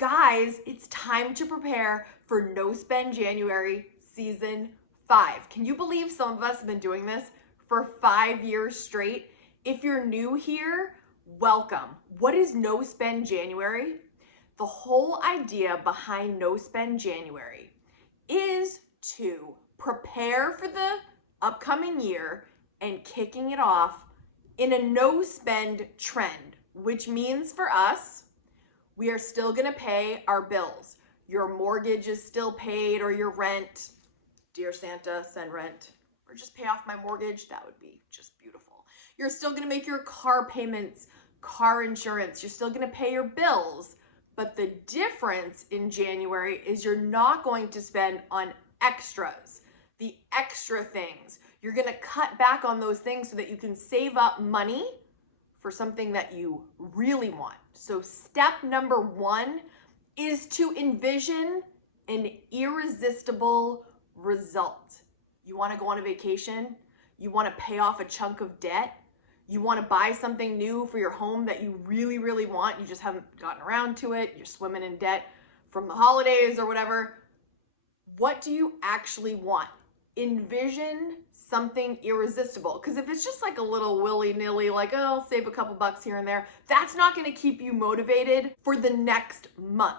guys, it's time to prepare for No Spend January Season 5. Can you believe some of us have been doing this for 5 years straight? If you're new here, welcome. What is No Spend January? The whole idea behind No Spend January is to prepare for the upcoming year and kicking it off in a no spend trend, which means for us, we are still gonna pay our bills. Your mortgage is still paid, or your rent. Dear Santa, send rent. Or just pay off my mortgage, that would be just beautiful. You're still gonna make your car payments, car insurance, you're still gonna pay your bills. But the difference in January is you're not going to spend on extras, the extra things. You're gonna cut back on those things so that you can save up money for something that you really want. So step number 1 is to envision an irresistible result. You wanna go on a vacation, you wanna pay off a chunk of debt, you wanna buy something new for your home that you really, really want, you just haven't gotten around to it, you're swimming in debt from the holidays or whatever. What do you actually want? Envision something irresistible. Because if it's just like a little willy-nilly, like, oh, I'll save a couple bucks here and there, that's not gonna keep you motivated for the next month.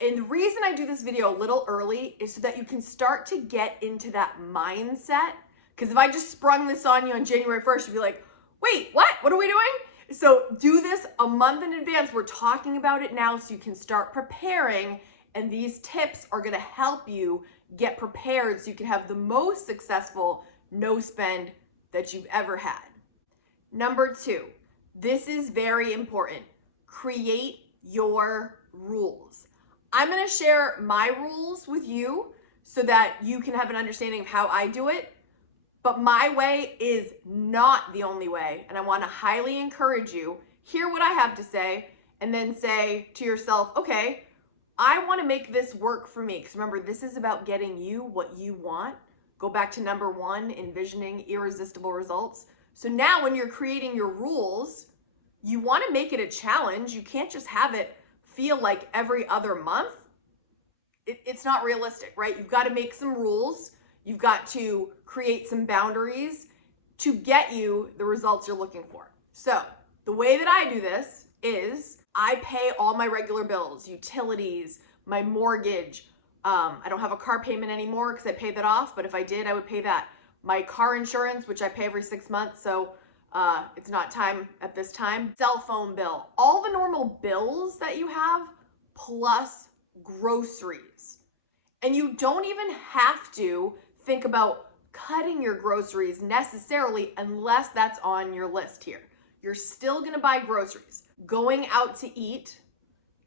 And the reason I do this video a little early is so that you can start to get into that mindset. Because if I just sprung this on you on January 1st, you'd be like, wait, what? What are we doing? So do this a month in advance. We're talking about it now so you can start preparing. And these tips are gonna help you get prepared so you can have the most successful no spend that you've ever had. Number 2, this is very important. Create your rules. I'm gonna share my rules with you so that you can have an understanding of how I do it, but my way is not the only way, and I wanna highly encourage you, hear what I have to say, and then say to yourself, okay, I want to make this work for me. Because remember, this is about getting you what you want. Go back to number 1, envisioning irresistible results. So now when you're creating your rules, you want to make it a challenge. You can't just have it feel like every other month. It's not realistic, right? You've got to make some rules. You've got to create some boundaries to get you the results you're looking for. So the way that I do this is I pay all my regular bills, utilities, my mortgage. I don't have a car payment anymore because I paid that off, but if I did, I would pay that. My car insurance, which I pay every 6 months, so it's not time at this time. Cell phone bill, all the normal bills that you have, plus groceries. And you don't even have to think about cutting your groceries necessarily unless that's on your list here. You're still gonna buy groceries. Going out to eat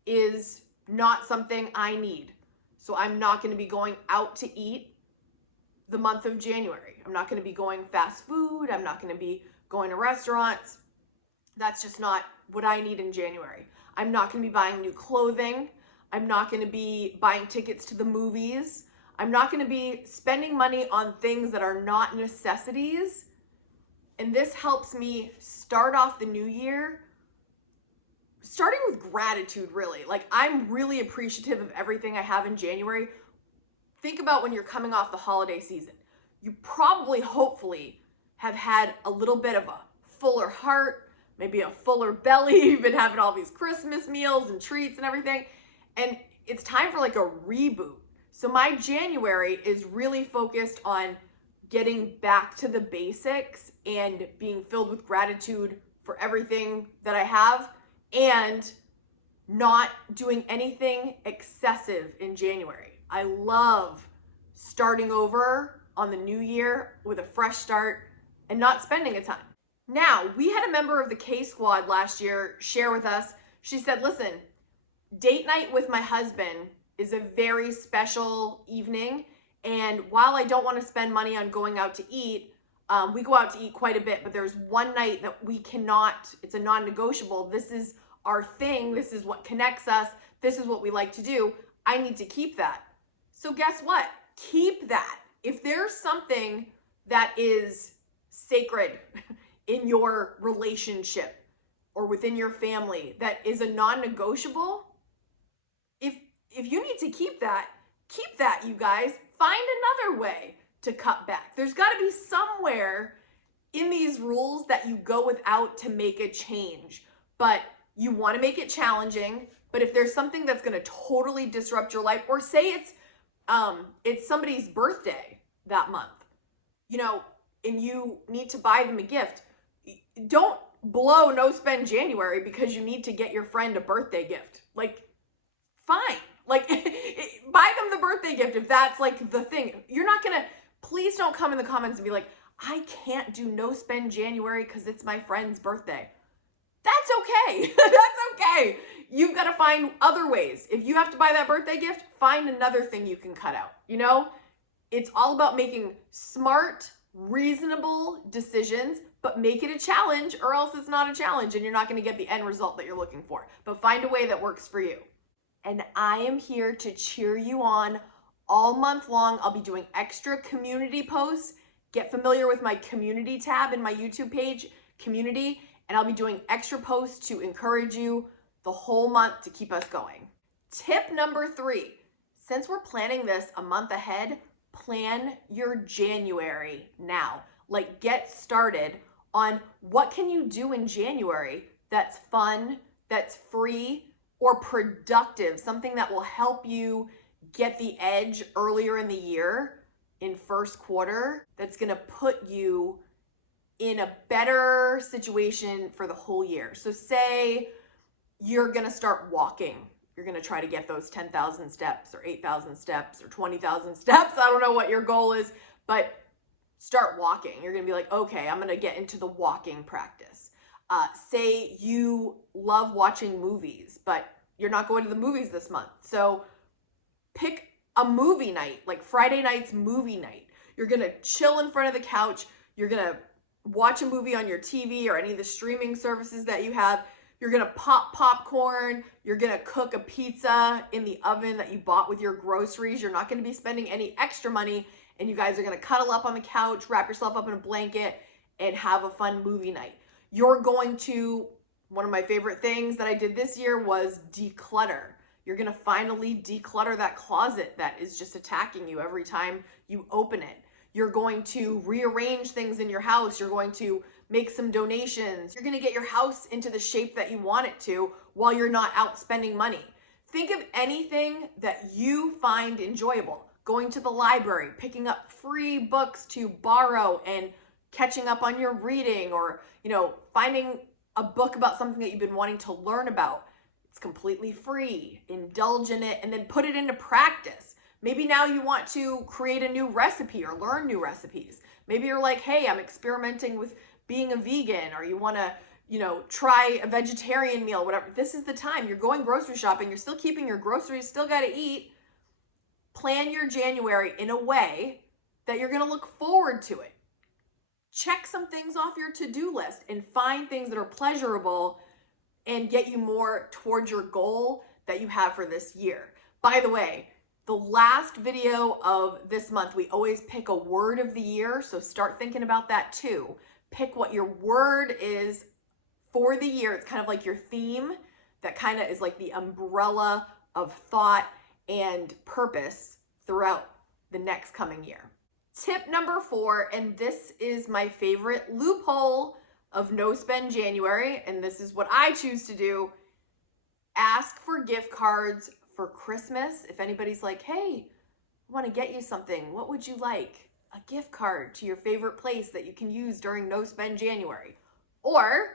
is not something I need. So I'm not gonna be going out to eat the month of January. I'm not gonna be going fast food. I'm not gonna be going to restaurants. That's just not what I need in January. I'm not gonna be buying new clothing. I'm not gonna be buying tickets to the movies. I'm not gonna be spending money on things that are not necessities. And this helps me start off the new year, starting with gratitude, really. Like, I'm really appreciative of everything I have in January. Think about when you're coming off the holiday season. You probably, hopefully, have had a little bit of a fuller heart, maybe a fuller belly. You've been having all these Christmas meals and treats and everything. And it's time for like a reboot. So my January is really focused on getting back to the basics and being filled with gratitude for everything that I have and not doing anything excessive in January. I love starting over on the new year with a fresh start and not spending a ton. Now, we had a member of the K Squad last year share with us. She said, listen, date night with my husband is a very special evening. And while I don't want to spend money on going out to eat, we go out to eat quite a bit, but there's one night that we cannot, it's a non-negotiable. This is our thing. This is what connects us. This is what we like to do. I need to keep that. So guess what? Keep that. If there's something that is sacred in your relationship or within your family that is a non-negotiable, if you need to keep that, you guys. Find another way to cut back. There's got to be somewhere in these rules that you go without to make a change, but you want to make it challenging. But if there's something that's going to totally disrupt your life, or say it's somebody's birthday that month, and you need to buy them a gift, don't blow no spend January because you need to get your friend a birthday gift. Like, fine. Like, buy them the birthday gift if that's like the thing. You're not gonna, please don't come in the comments and be like, I can't do no spend January because it's my friend's birthday. That's okay. That's okay. You've got to find other ways. If you have to buy that birthday gift, find another thing you can cut out. It's all about making smart, reasonable decisions, but make it a challenge, or else it's not a challenge and you're not going to get the end result that you're looking for. But find a way that works for you. And I am here to cheer you on all month long. I'll be doing extra community posts. Get familiar with my community tab in my YouTube page, community, and I'll be doing extra posts to encourage you the whole month to keep us going. Tip number 3, since we're planning this a month ahead, plan your January now. Like, get started on what can you do in January that's fun, that's free, or productive, something that will help you get the edge earlier in the year, in first quarter, that's gonna put you in a better situation for the whole year. So say you're gonna start walking. You're gonna try to get those 10,000 steps or 8,000 steps or 20,000 steps. I don't know what your goal is, but start walking. You're gonna be like, okay, I'm gonna get into the walking practice. Say you love watching movies, but you're not going to the movies this month. So pick a movie night, like Friday night's movie night. You're gonna chill in front of the couch. You're gonna watch a movie on your TV or any of the streaming services that you have. You're gonna pop popcorn. You're gonna cook a pizza in the oven that you bought with your groceries. You're not gonna be spending any extra money, and you guys are gonna cuddle up on the couch, wrap yourself up in a blanket, and have a fun movie night. You're going to, one of my favorite things that I did this year was declutter. You're gonna finally declutter that closet that is just attacking you every time you open it. You're going to rearrange things in your house. You're going to make some donations. You're gonna get your house into the shape that you want it to while you're not out spending money. Think of anything that you find enjoyable. Going to the library, picking up free books to borrow and catching up on your reading, or, finding a book about something that you've been wanting to learn about. It's completely free. Indulge in it and then put it into practice. Maybe now you want to create a new recipe or learn new recipes. Maybe you're like, hey, I'm experimenting with being a vegan, or you want to, try a vegetarian meal, whatever. This is the time. You're going grocery shopping. You're still keeping your groceries, still got to eat. Plan your January in a way that you're going to look forward to it. Check some things off your to-do list and find things that are pleasurable and get you more towards your goal that you have for this year. By the way, the last video of this month, we always pick a word of the year, so start thinking about that too. Pick what your word is for the year. It's kind of like your theme that kind of is like the umbrella of thought and purpose throughout the next coming year. Tip number 4, and this is my favorite loophole of no spend January, and this is what I choose to do. Ask for gift cards for Christmas. If anybody's like, hey, I want to get you something, what would you like? A gift card to your favorite place that you can use during no spend January. Or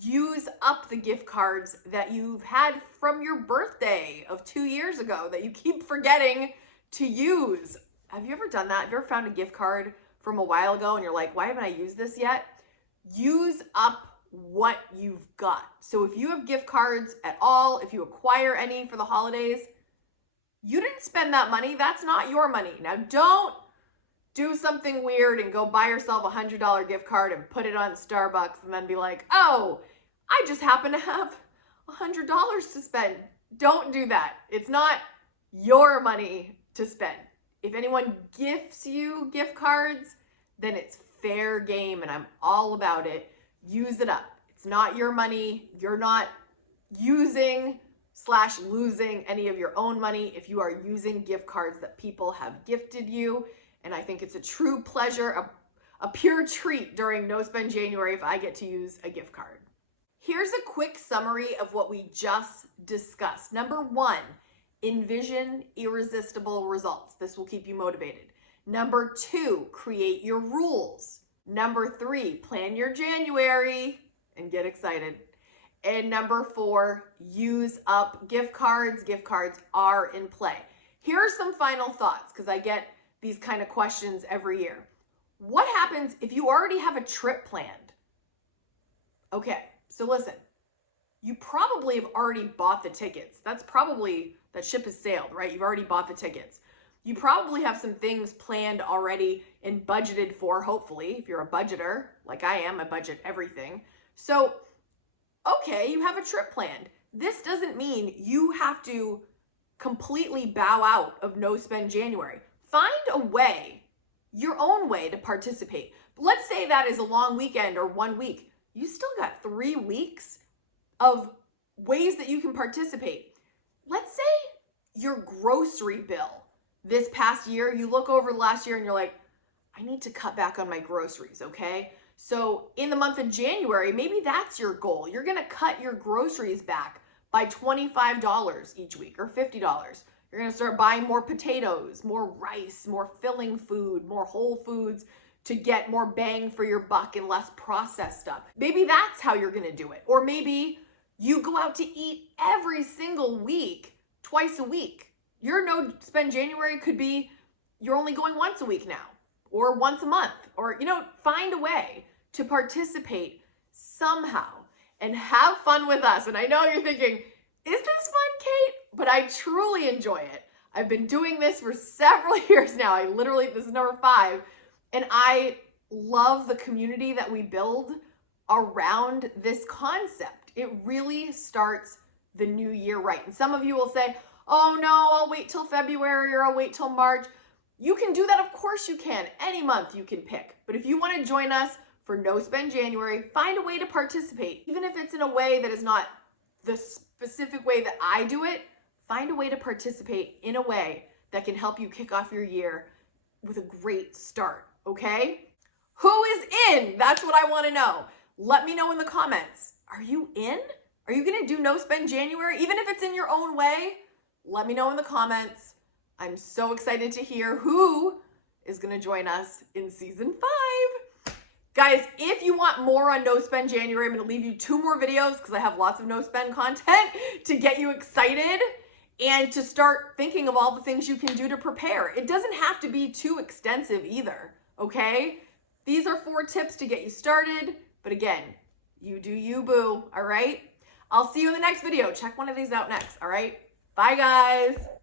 use up the gift cards that you've had from your birthday of 2 years ago that you keep forgetting to use. Have you ever done that? Have you ever found a gift card from a while ago and you're like, why haven't I used this yet? Use up what you've got. So if you have gift cards at all, if you acquire any for the holidays, you didn't spend that money. That's not your money. Now don't do something weird and go buy yourself a $100 gift card and put it on Starbucks and then be like, oh, I just happen to have $100 to spend. Don't do that. It's not your money to spend. If anyone gifts you gift cards, then it's fair game and I'm all about it. Use it up. It's not your money. You're not using / losing any of your own money if you are using gift cards that people have gifted you. And I think it's a true pleasure, a pure treat during No Spend January if I get to use a gift card. Here's a quick summary of what we just discussed. Number 1, envision irresistible results. This will keep you motivated. Number 2, create your rules. Number 3, plan your January and get excited. And number 4, use up gift cards. Gift cards are in play. Here are some final thoughts, because I get these kind of questions every year. What happens if you already have a trip planned? Okay, so listen, you probably have already bought the tickets. That ship has sailed, right? You've already bought the tickets. You probably have some things planned already and budgeted for, hopefully. If you're a budgeter, like I am, I budget everything. So, okay, you have a trip planned. This doesn't mean you have to completely bow out of No Spend January. Find a way, your own way to participate. Let's say that is a long weekend or 1 week. You still got 3 weeks of ways that you can participate. Let's say your grocery bill this past year, you look over last year and you're like, I need to cut back on my groceries, okay? So in the month of January, maybe that's your goal. You're gonna cut your groceries back by $25 each week or $50. You're gonna start buying more potatoes, more rice, more filling food, more whole foods to get more bang for your buck and less processed stuff. Maybe that's how you're gonna do it. Or maybe you go out to eat every single week, twice a week. Your No Spend January could be you're only going once a week now, or once a month, or, find a way to participate somehow and have fun with us. And I know you're thinking, is this fun, Kate? But I truly enjoy it. I've been doing this for several years now. This is number 5. And I love the community that we build around this concept. It really starts the new year right. And some of you will say, oh no, I'll wait till February or I'll wait till March. You can do that, of course you can. Any month you can pick. But if you want to join us for No Spend January, find a way to participate. Even if it's in a way that is not the specific way that I do it, find a way to participate in a way that can help you kick off your year with a great start, okay? Who is in? That's what I want to know. Let me know in the comments. Are you in? Are you going to do No Spend January? Even if it's in your own way, let me know in the comments. I'm so excited to hear who is going to join us in season 5. Guys, if you want more on No Spend January, I'm going to leave you 2 more videos because I have lots of no spend content to get you excited and to start thinking of all the things you can do to prepare. It doesn't have to be too extensive either, okay? These are 4 tips to get you started, but again, you do you, boo, all right? I'll see you in the next video. Check one of these out next, all right? Bye, guys.